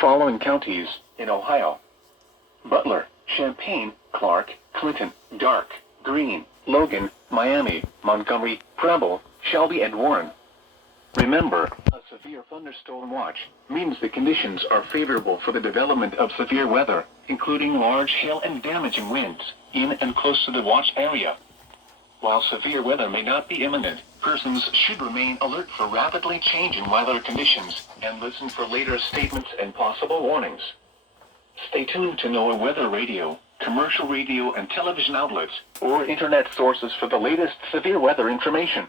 following counties in Ohio: Butler, Champaign, Clark, Clinton, Dark, Greene, Logan, Miami, Montgomery, Preble, Shelby, and Warren. Remember, a severe thunderstorm watch means the conditions are favorable for the development of severe weather, including large hail and damaging winds, in and close to the watch area. While severe weather may not be imminent, persons should remain alert for rapidly changing weather conditions and listen for later statements and possible warnings. Stay tuned to NOAA Weather Radio, commercial radio and television outlets, or internet sources for the latest severe weather information.